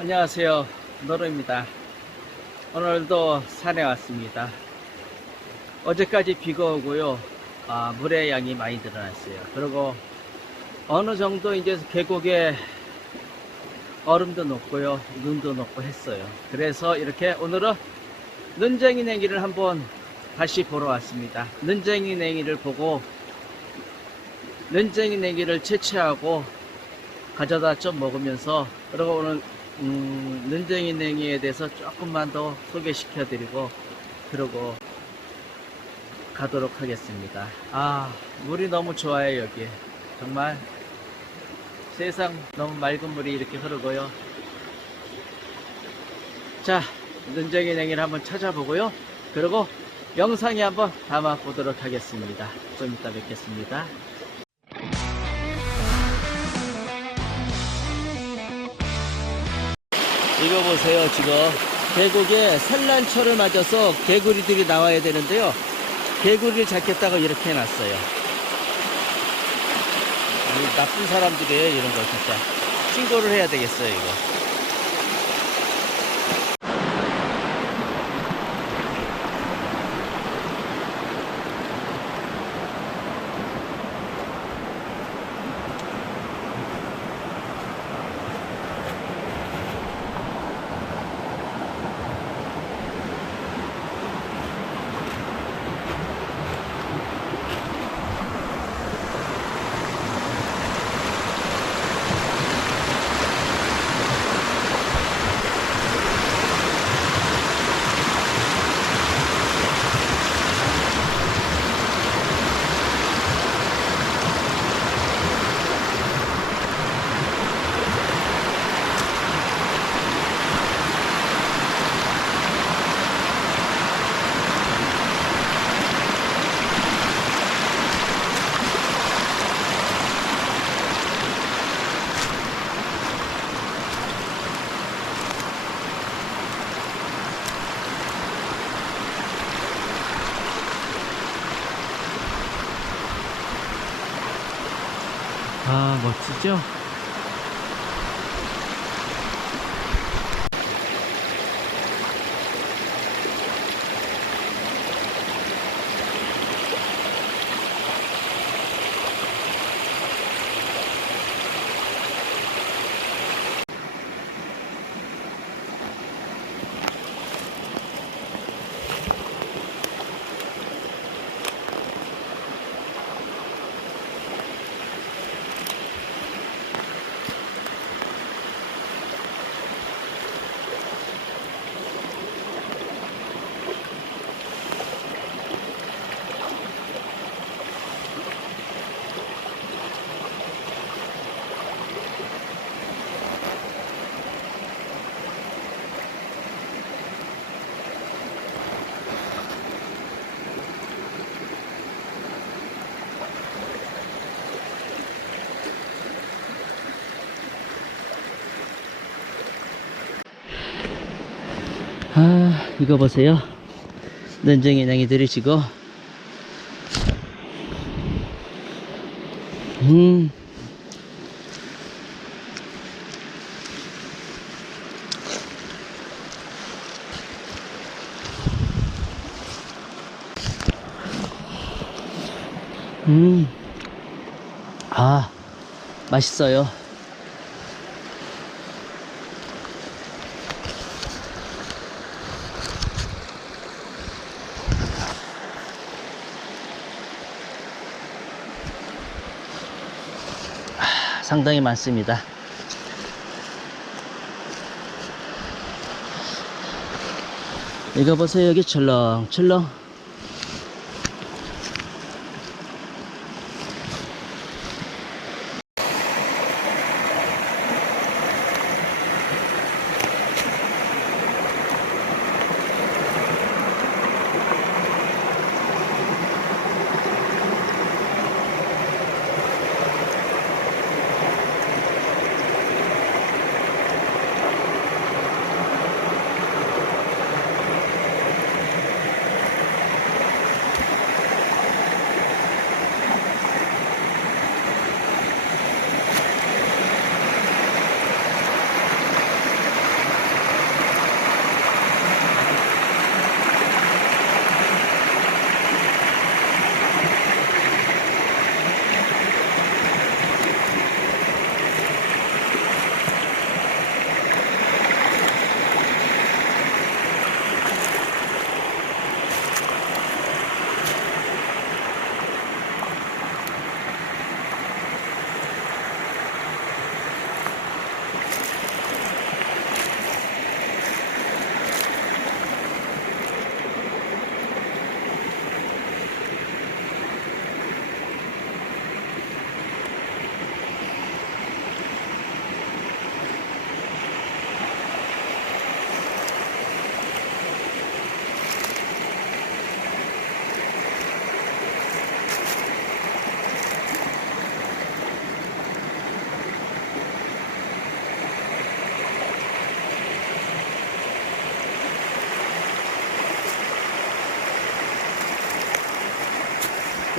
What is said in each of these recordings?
안녕하세요. 노루입니다. 오늘도 산에 왔습니다. 어제까지 비가 오고요. 아, 물의 양이 많이 늘어났어요. 그리고 어느 정도 이제 계곡에 얼음도 녹고요. 눈도 녹고 했어요. 그래서 이렇게 오늘은 눈쟁이 냉이를 한번 다시 보러 왔습니다. 눈쟁이 냉이를 보고 눈쟁이 냉이를 채취하고 가져다 좀 먹으면서 그리고 오늘 음, 눈쟁이 냉이에 대해서 조금만 더 소개시켜 드리고 그러고 가도록 하겠습니다. 아 물이 너무 좋아요 여기 정말 세상 너무 맑은 물이 이렇게 흐르고요. 자 눈쟁이 냉이를 한번 찾아보고요. 그리고 영상에 한번 담아 보도록 하겠습니다. 좀 이따 뵙겠습니다. 이거 보세요 지금. 계곡에 산란초를 맞아서 개구리들이 나와야 되는데요. 개구리를 잡겠다고 이렇게 해놨어요. 이 나쁜 사람들이에요 이런 거 진짜. 신고를 해야 되겠어요 이거 아 멋지죠? 아 이거 보세요 눈쟁이 냉이들이 지금 음 음. 아, 맛있어요. 상당히 많습니다. 이거 보세요. 여기 철렁철렁.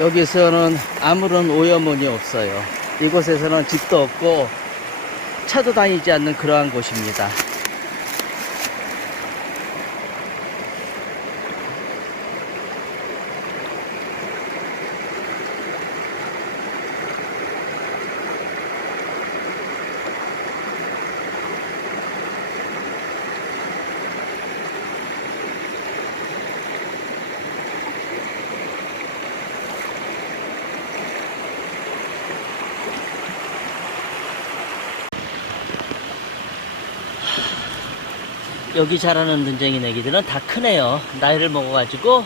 여기서는 아무런 오염원이 없어요. 이곳에서는 집도 없고 차도 다니지 않는 그러한 곳입니다. 여기 자라는 눈쟁이 내기들은 다 크네요. 나이를 먹어가지고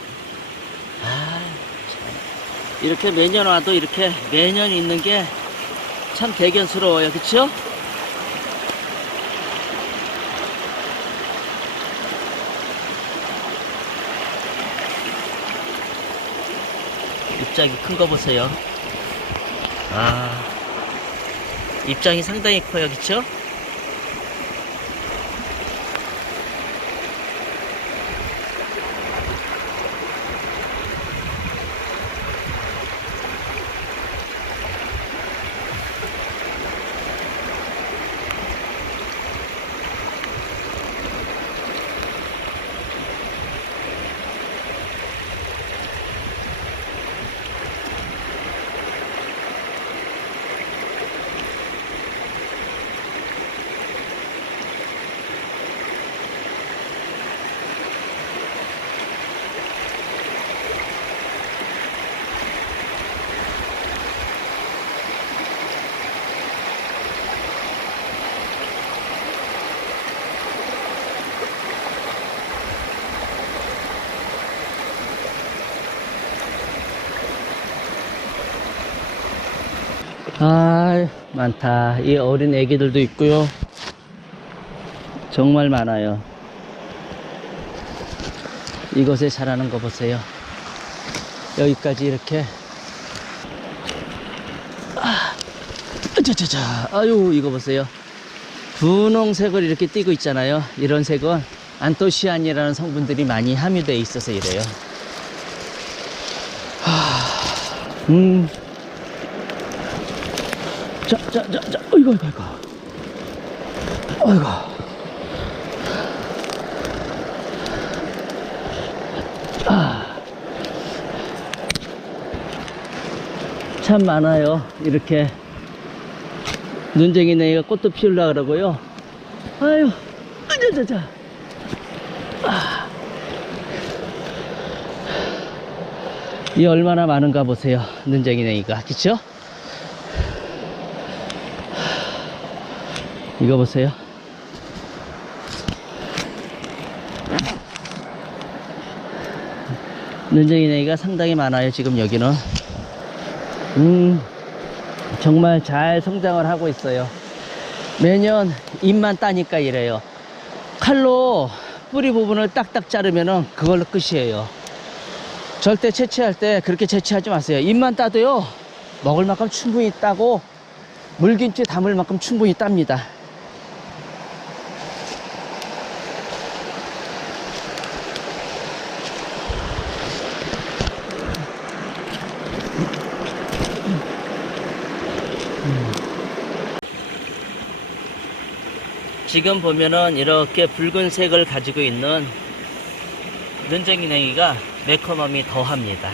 아, 참. 이렇게 매년 와도 이렇게 매년 있는 게 참 대견스러워요, 그쵸? 입장이 큰 거 보세요. 아, 입장이 상당히 커요, 그쵸? 아, 많다. 이 어린 애기들도 있고요. 정말 많아요. 이곳에 자라는 거 보세요. 여기까지 이렇게. 아, 짜자자. 아유, 이거 보세요. 분홍색을 이렇게 띠고 있잖아요. 이런 색은 안토시안이라는 성분들이 많이 함유되어 있어서 이래요. 하, 음. 자, 자, 자, 자, 어이구, 어이구, 어이구. 어이구. 아. 참 많아요. 이렇게. 눈쟁이 내가 꽃도 피우려고 그러고요. 아유, 으자자자. 아. 이 얼마나 많은가 보세요. 눈쟁이 냉이가. 그쵸? 이거 보세요. 눈쟁이 내기가 상당히 많아요. 지금 여기는. 음, 정말 잘 성장을 하고 있어요. 매년 잎만 따니까 이래요. 칼로 뿌리 부분을 딱딱 자르면은 그걸로 끝이에요. 절대 채취할 때 그렇게 채취하지 마세요. 잎만 따도요. 먹을 만큼 충분히 따고 물김치 담을 만큼 충분히 땁니다. 지금 보면은 이렇게 붉은색을 가지고 있는 눈쟁이 냉이가 매콤함이 더합니다.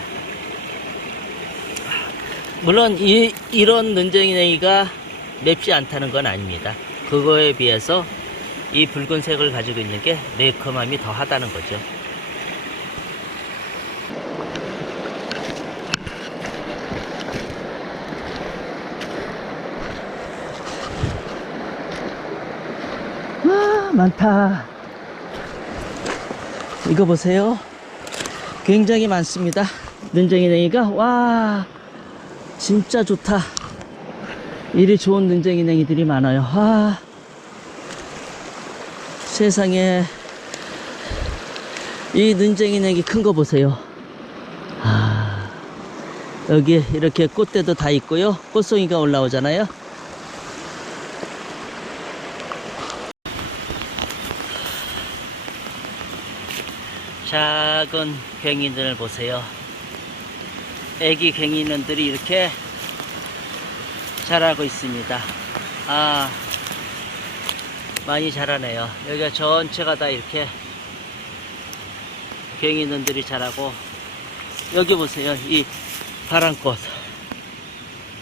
물론 이, 이런 눈쟁이 냉이가 맵지 않다는 건 아닙니다. 그거에 비해서 이 붉은색을 가지고 있는 게 매콤함이 더하다는 거죠. 와, 많다. 이거 보세요. 굉장히 많습니다. 눈쟁이 냉이가, 와, 진짜 좋다. 이리 좋은 눈쟁이 냉이들이 많아요. 와, 세상에, 이 눈쟁이 냉이 큰 거 보세요. 아, 여기 이렇게 꽃대도 다 있고요. 꽃송이가 올라오잖아요. 작은 뱅이들 보세요. 애기 갱이는들이 이렇게 자라고 있습니다. 아, 많이 자라네요. 여기가 전체가 다 이렇게 갱이는들이 자라고 여기 보세요. 이 바람꽃.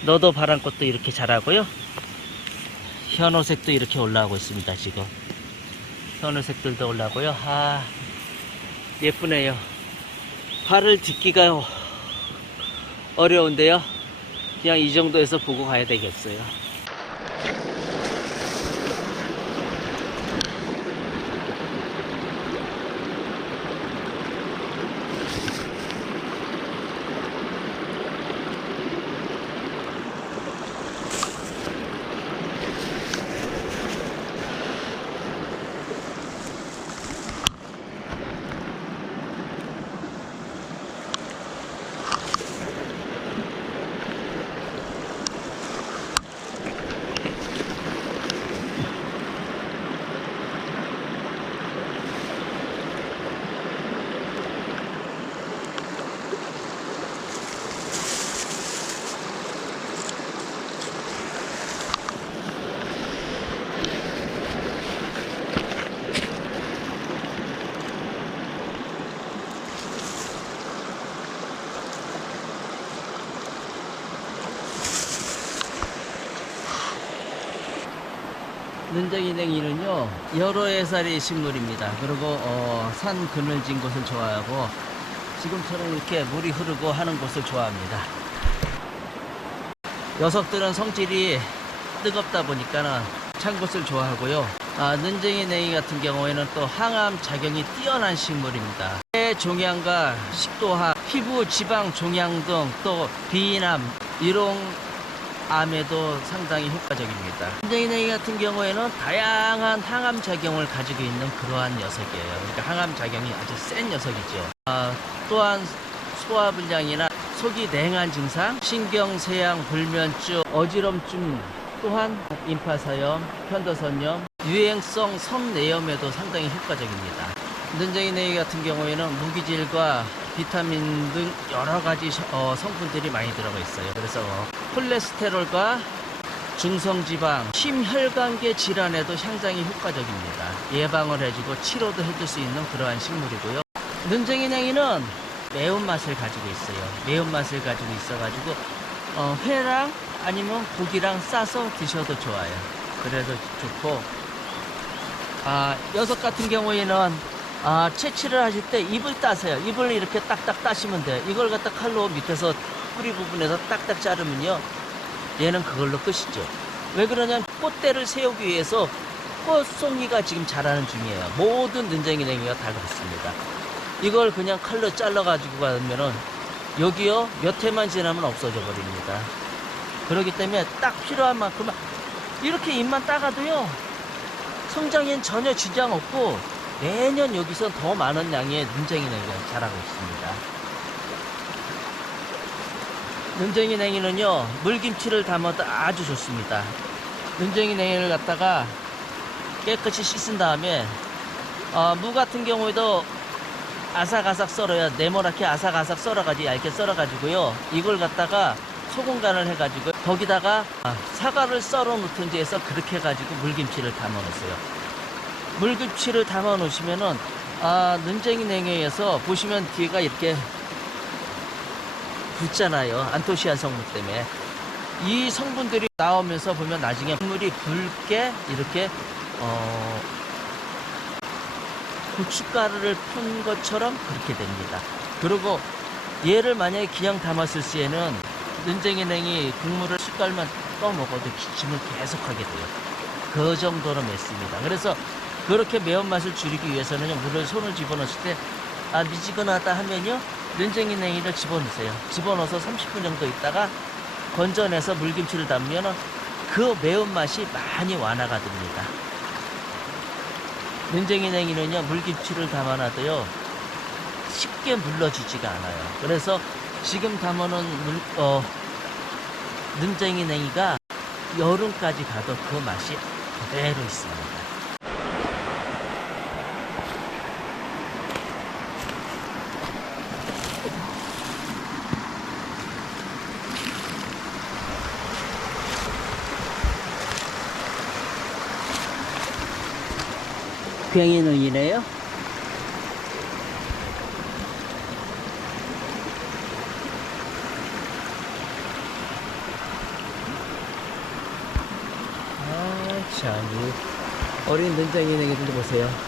너도 바람꽃도 이렇게 자라고요. 현오색도 이렇게 올라오고 있습니다. 지금 현오색들도 올라오고요. 아 예쁘네요. 발을 딛기가 어려운데요. 그냥 이 정도에서 보고 가야 되겠어요. 눈쟁이 냉이는요 여러 해살의 식물입니다. 그리고 어, 산 그늘진 곳을 좋아하고 지금처럼 이렇게 물이 흐르고 하는 곳을 좋아합니다. 녀석들은 성질이 뜨겁다 보니까는 찬 곳을 좋아하고요. 아, 눈쟁이 냉이 같은 경우에는 또 항암 작용이 뛰어난 식물입니다. 폐 종양과 식도암, 피부 지방 종양 등 또 비인암, 일용 암에도 상당히 효과적입니다. 눈쟁이냉이 같은 경우에는 다양한 항암 작용을 가지고 있는 그러한 녀석이에요. 그러니까 항암 작용이 아주 센 녀석이죠. 아, 또한 소화 불량이나 속이 냉한 증상, 신경쇠양, 불면증, 어지럼증, 또한 임파사염, 편도선염, 유행성 섬내염에도 상당히 효과적입니다. 눈쟁이냉이 같은 경우에는 무기질과 비타민 등 여러 가지 셔- 어, 성분들이 많이 들어가 있어요. 그래서 콜레스테롤과 중성지방, 심혈관계 질환에도 상당히 효과적입니다. 예방을 해주고 치료도 해줄 수 있는 그러한 식물이고요. 눈쟁이 냉이는 매운맛을 가지고 있어요. 매운맛을 가지고 있어가지고 어, 회랑 아니면 고기랑 싸서 드셔도 좋아요. 그래서 좋고 아, 녀석 같은 경우에는 아, 채취를 하실 때 잎을 따세요. 잎을 이렇게 딱딱 따시면 돼요. 이걸 갖다 칼로 밑에서 뿌리 부분에서 딱딱 자르면요. 얘는 그걸로 끝이죠. 왜 그러냐면 꽃대를 세우기 위해서 꽃송이가 지금 자라는 중이에요. 모든 눈쟁이 냉이가 다 그렇습니다. 이걸 그냥 칼로 잘라가지고 가면은 여기요 몇 해만 지나면 없어져 버립니다. 그렇기 때문에 딱 필요한 만큼만 이렇게 잎만 따가도요 성장엔 전혀 지장 없고 매년 여기서 더 많은 양의 눈쟁이 냉이가 자라고 있습니다. 눈쟁이 냉이는요 물김치를 담아도 아주 좋습니다. 눈쟁이 냉이를 갖다가 깨끗이 씻은 다음에 어, 무 같은 경우에도 아삭아삭 썰어야 네모나게 아삭아삭 썰어가지고 얇게 썰어가지고요 이걸 갖다가 소금 간을 해가지고 거기다가 아, 사과를 썰어 놓든지 해서 그렇게 해가지고 물김치를 담아 놓으세요. 물김치를 담아 놓으시면은 아 눈쟁이 냉해에서 보시면 뒤가 이렇게 붙잖아요. 안토시안 성분 때문에. 이 성분들이 나오면서 보면 나중에 물이 붉게 이렇게 어 고춧가루를 푼 것처럼 그렇게 됩니다. 그리고 얘를 만약에 그냥 담았을 시에는 눈쟁이 냉이 국물을 숟갈만 떠먹어도 기침을 계속하게 돼요. 그 정도로 맵습니다. 그래서 그렇게 매운맛을 줄이기 위해서는 물을 손을 집어넣을 때 아, 미지근하다 하면요. 눈쟁이 냉이를 집어넣으세요. 집어넣어서 30분 정도 있다가 건져내서 물김치를 담으면 그 매운맛이 많이 완화가 됩니다. 눈쟁이 냉이는요 물김치를 담아놔도요 쉽게 물러지지가 않아요. 그래서 지금 담아놓은 물, 어, 눈쟁이 냉이가 여름까지 가도 그 맛이 그대로 있습니다. 병이 눈이네요. 어린 눈쟁이능이들 보세요.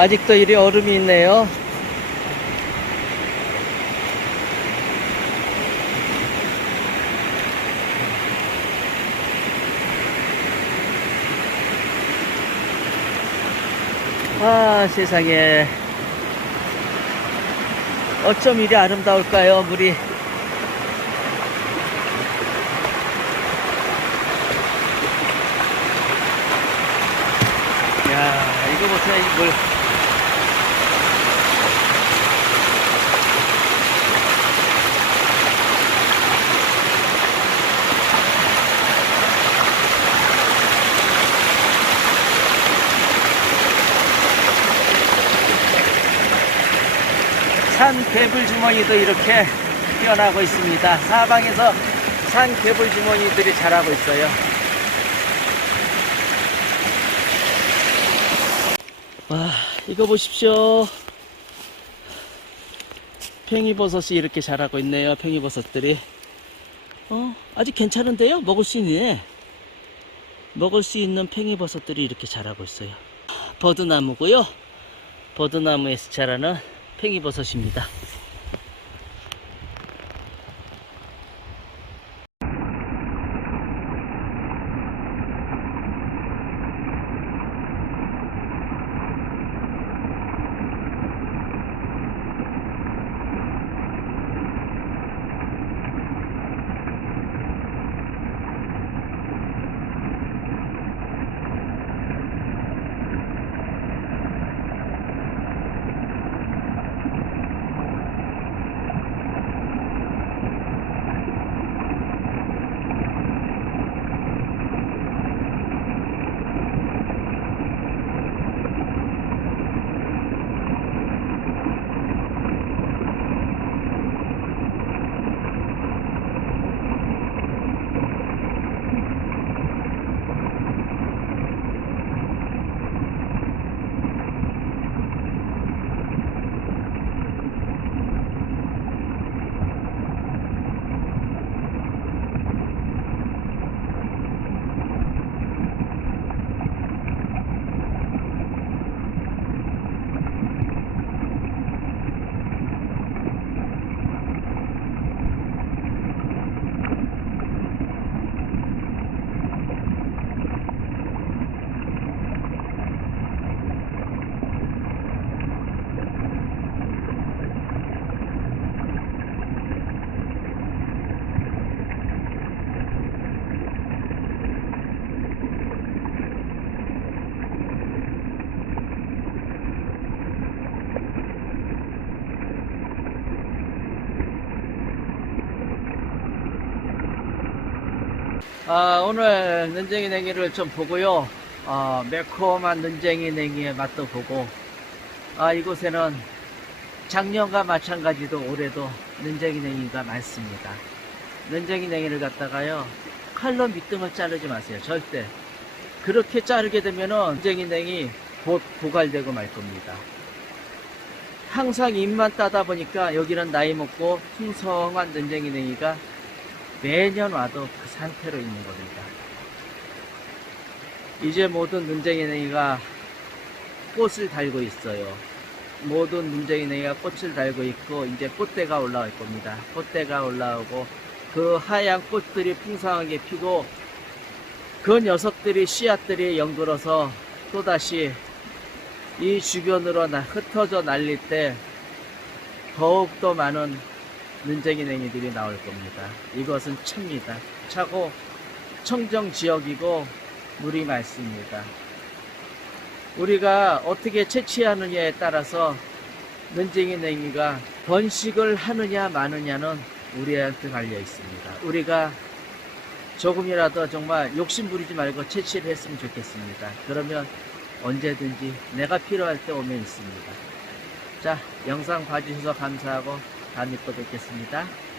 아직도 이리 얼음이 있네요. 아 세상에. 어쩜 이리 아름다울까요 물이? 야 이거 보세요 이물. 개불 주머니도 이렇게 피어나고 있습니다. 사방에서 산 개불 주머니들이 자라고 있어요. 와, 이거 보십시오. 팽이버섯이 이렇게 자라고 있네요. 팽이버섯들이. 어, 아직 괜찮은데요? 먹을 수 있네. 먹을 수 있는 팽이버섯들이 이렇게 자라고 있어요. 버드나무고요. 버드나무에서 자라는 팽이버섯입니다. 아, 오늘 눈쟁이 냉이를 좀 보고요. 아, 매콤한 눈쟁이 냉이의 맛도 보고, 아, 이곳에는 작년과 마찬가지도 올해도 눈쟁이 냉이가 많습니다. 눈쟁이 냉이를 갖다가요, 칼로 밑둥을 자르지 마세요. 절대. 그렇게 자르게 되면은 눈쟁이 냉이 곧 고갈되고 말 겁니다. 항상 잎만 따다 보니까 여기는 나이 먹고 풍성한 눈쟁이 냉이가 매년 와도 그 상태로 있는 겁니다. 이제 모든 눈쟁이 냉이가 꽃을 달고 있어요. 모든 눈쟁이 냉이가 꽃을 달고 있고 이제 꽃대가 올라올 겁니다. 꽃대가 올라오고 그 하얀 꽃들이 풍성하게 피고 그 녀석들이 씨앗들이 연글어서 또다시 이 주변으로 나- 흩어져 날릴 때 더욱더 많은 눈쟁이 냉이들이 나올 겁니다. 이것은 차입니다. 차고 청정 지역이고 물이 맑습니다. 우리가 어떻게 채취하느냐에 따라서 눈쟁이 냉이가 번식을 하느냐 마느냐는 우리한테 달려 있습니다. 우리가 조금이라도 정말 욕심 부리지 말고 채취를 했으면 좋겠습니다. 그러면 언제든지 내가 필요할 때 오면 있습니다. 자, 영상 봐주셔서 감사하고 다음에 또 뵙겠습니다.